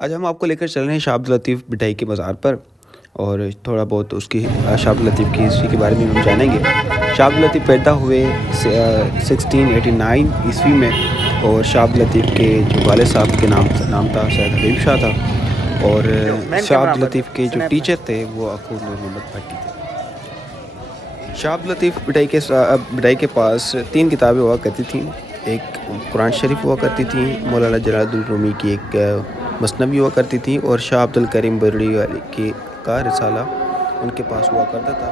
आज हम आपको लेकर चल रहे हैं शाह अब्दुल लतीफ़ मिठाई के मज़ार पर और थोड़ा बहुत उसकी शाह अब्दुल लतीफ़ की हिस्ट्री के बारे में हम जानेंगे। शाह अब्दुल लतीफ़ पैदा हुए 1689 ईस्वी में और शाह अब्दुल लतीफ़ के जो वालिद साहब के नाम था सैयद हबीब शाह था और शाह अब्दुल लतीफ़ के जो टीचर थे वो अकूल नूर मोहम्मद भट्टी थे। शाह अब्दुल लतीफ़ मिठाई के पास 3 किताबें हुआ करती थीं। एक कुरान शरीफ हुआ करती थी, मौलाना जलालुद्दीन रूमी की एक मसनवी हुआ करती थी और शाह अब्दुल करीम बरड़ी वाली की का रिसाला उनके पास हुआ करता था।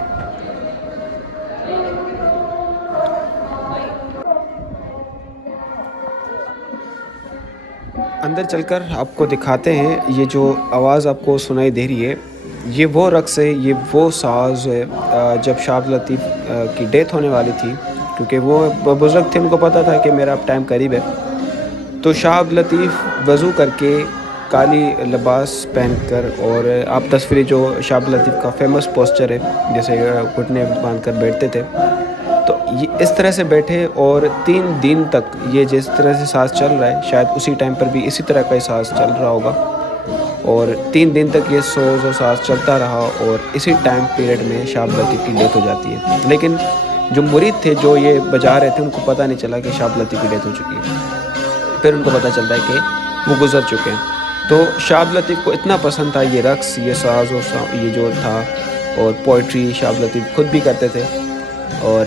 अंदर चलकर आपको दिखाते हैं, ये जो आवाज़ आपको सुनाई दे रही है ये वो रक़्स है, ये वो साज़ है। जब शाह अब्दुल लतीफ़ की डेथ होने वाली थी, क्योंकि वो बुज़ुर्ग थे, उनको पता था कि मेरा अब टाइम करीब है, तो शाह अब्दुल लतीफ़ वज़ू करके काली लिबास पहनकर और आप तस्वीरें जो शाह अब्दुल लतीफ़ का फेमस पोस्चर है, जैसे घुटने बांध कर बैठते थे, तो ये इस तरह से बैठे और 3 दिन तक ये जिस तरह से सांस चल रहा है शायद उसी टाइम पर भी इसी तरह का ही सांस चल रहा होगा और 3 दिन तक ये सोज़ और सांस चलता रहा और इसी टाइम पीरियड में शाह अब्दुल लतीफ़ की डेथ हो जाती है। लेकिन जो मुरीद थे जो ये बजा रहे थे उनको पता नहीं चला कि शाह अब्दुल लतीफ़ की डेथ हो चुकी है। फिर उनको पता चलता है कि वो गुज़र चुके हैं। तो शाह अब्दुल लतीफ़ को इतना पसंद था ये रक़्स, ये साज़ और ये जो था और पोइट्री शाह अब्दुल लतीफ़ खुद भी करते थे और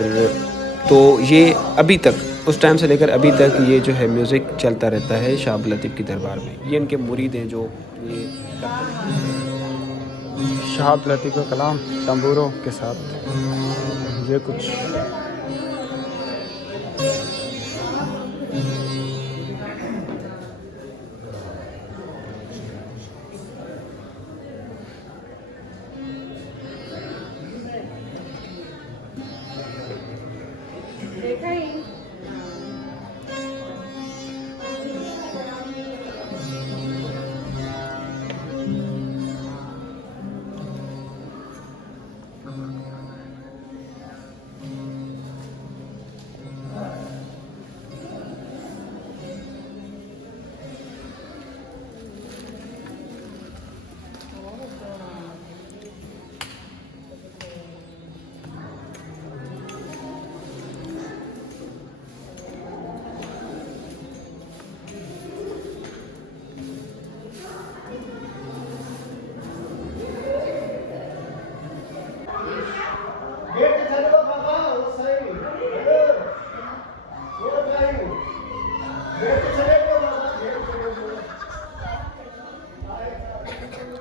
तो ये अभी तक उस टाइम से लेकर अभी तक ये जो है म्यूज़िक चलता रहता है शाह अब्दुल लतीफ़ की दरबार में। ये इनके मुरीद हैं जो ये करते हैं। शाह अब्दुल लतीफ़ का कलाम तंबूरों के साथ ये कुछ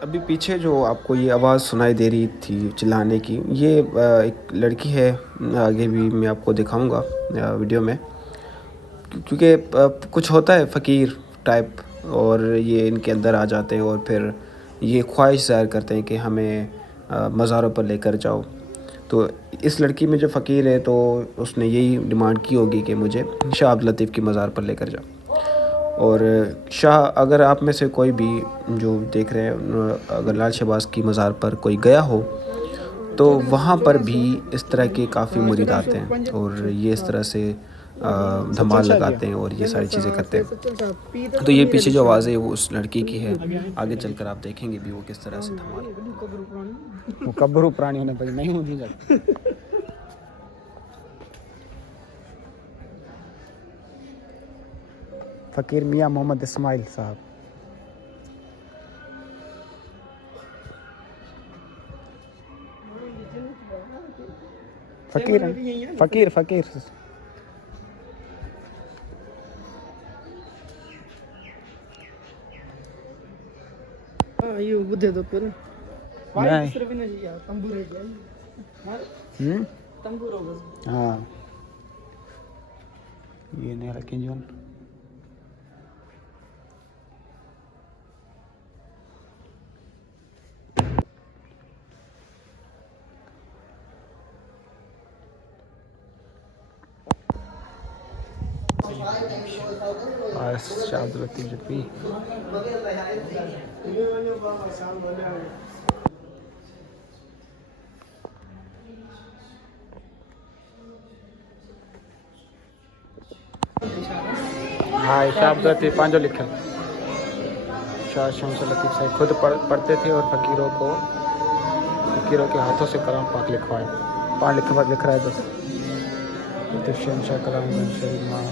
अभी पीछे जो आपको ये आवाज़ सुनाई दे रही थी चिल्लाने की, ये एक लड़की है। आगे भी मैं आपको दिखाऊंगा वीडियो में, क्योंकि कुछ होता है फ़कीर टाइप और ये इनके अंदर आ जाते हैं और फिर ये ख्वाहिश ज़ाहिर करते हैं कि हमें मज़ारों पर लेकर जाओ। तो इस लड़की में जो फ़कीर है तो उसने यही डिमांड की होगी कि मुझे शाह अब्दुल लतीफ़ की मज़ार पर लेकर जाओ। और शाह, अगर आप में से कोई भी जो देख रहे हैं, अगर लाल शहबाज की मज़ार पर कोई गया हो तो वहाँ पर भी इस तरह के काफ़ी मुरीद आते हैं और ये इस तरह से धमाल लगाते हैं और ये सारी चीज़ें करते हैं। तो ये पीछे जो आवाज़ है वो उस लड़की की है। आगे चलकर आप देखेंगे भी वो किस तरह से धमाल मुकब्बरू प्राणी होने पर नहीं होनी चाहिए। फ़कीर मियाँ मोहम्मद इस्माइल साहब। फ़कीर फ़कीर फ़कीर ये बुद्धे तो पर नहीं। सिर्फ नहीं यार तंबूरे क्या तंबूरो बस। हाँ, ये नहीं रखें जोन शाह अब्दुल लतीफ़ जफ़ी। हाँ, शाह अब्दुल लतीफ़ पंहिंजो लिखियलु। शाह शम्स लतीफ़ साहब खुद पढ़ते थे और फ़कीरों के हाथों से कलाम पाक लिखवाए। पाक लिख रहा है बस लतीफ़ शहंशाह कलाम शरीफ माँ।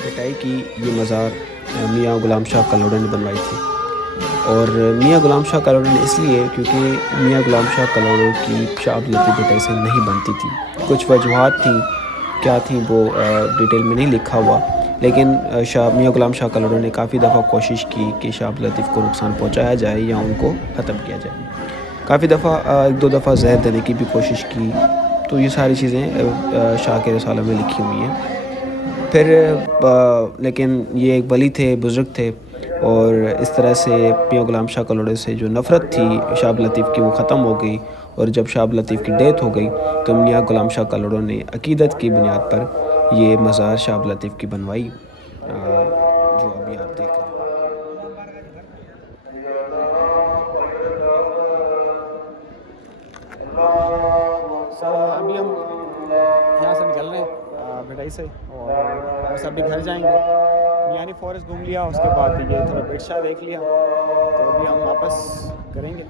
पिटाई की ये मज़ार मियाँ ग़ुलाम शाह कलोड़ा ने बनवाई थी। और मियाँ ग़ुलाम शाह कलोड़ा ने इसलिए क्योंकि मियाँ ग़ुलाम शाह कलोड़ा की शाह अब्दुल लतीफ़ पिटाई से नहीं बनती थी। कुछ वजूहात थी, क्या थी वो डिटेल में नहीं लिखा हुआ, लेकिन मियाँ ग़ुलाम शाह कलोड़ा ने काफ़ी दफ़ा कोशिश की कि शाह अब्दुल लतीफ़ को नुकसान पहुँचाया जाए या उनको ख़त्म किया जाए। काफ़ी दफ़ा एक दो दफ़ा जहर देने की भी कोशिश की। तो ये सारी चीज़ें शाह के रिसाला में लिखी हुई हैं। फिर लेकिन ये एक वली थे, बुज़ुर्ग थे, और इस तरह से मियाँ ग़ुलाम शाह कलोड़े से जो नफ़रत थी शाह अब्दुल लतीफ़ की वो ख़त्म हो गई। और जब शाह अब्दुल लतीफ़ की डेथ हो गई तो मियाँ ग़ुलाम शाह कलोड़ा ने अक़ीदत की बुनियाद पर ये मज़ार शाह अब्दुल लतीफ़ की बनवाई, जो अभी आप देख रहे हैं। अभी हम यहाँ से निकल रहे हैं भिटाई से, और बस अभी घर जाएंगे। मियानी फॉरेस्ट घूम लिया, उसके बाद ये थोड़ा बिरशाह देख लिया, तो अभी हम वापस करेंगे।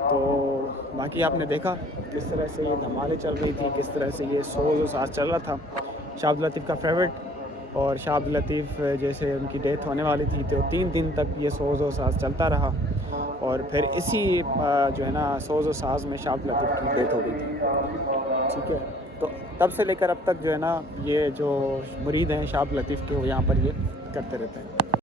तो बाकी आपने देखा किस तरह से ये धमालें चल रही थी, किस तरह से ये सोज़ और साज़ चल रहा था। शाह अब्दुल लतीफ़ का फेवरेट, और शाह अब्दुल लतीफ़ जैसे उनकी डेथ होने वाली थी तो 3 दिन तक ये सोज़ और साज़ चलता रहा, और फिर इसी जो है ना सोज़ और साज़ में शाह अब्दुल लतीफ़ की डेथ हो गई थी। ठीक है, तो तब से लेकर अब तक जो है ना ये जो मुरीद हैं शाह अब्दुल लतीफ़ के, वो यहाँ पर ये करते रहते हैं।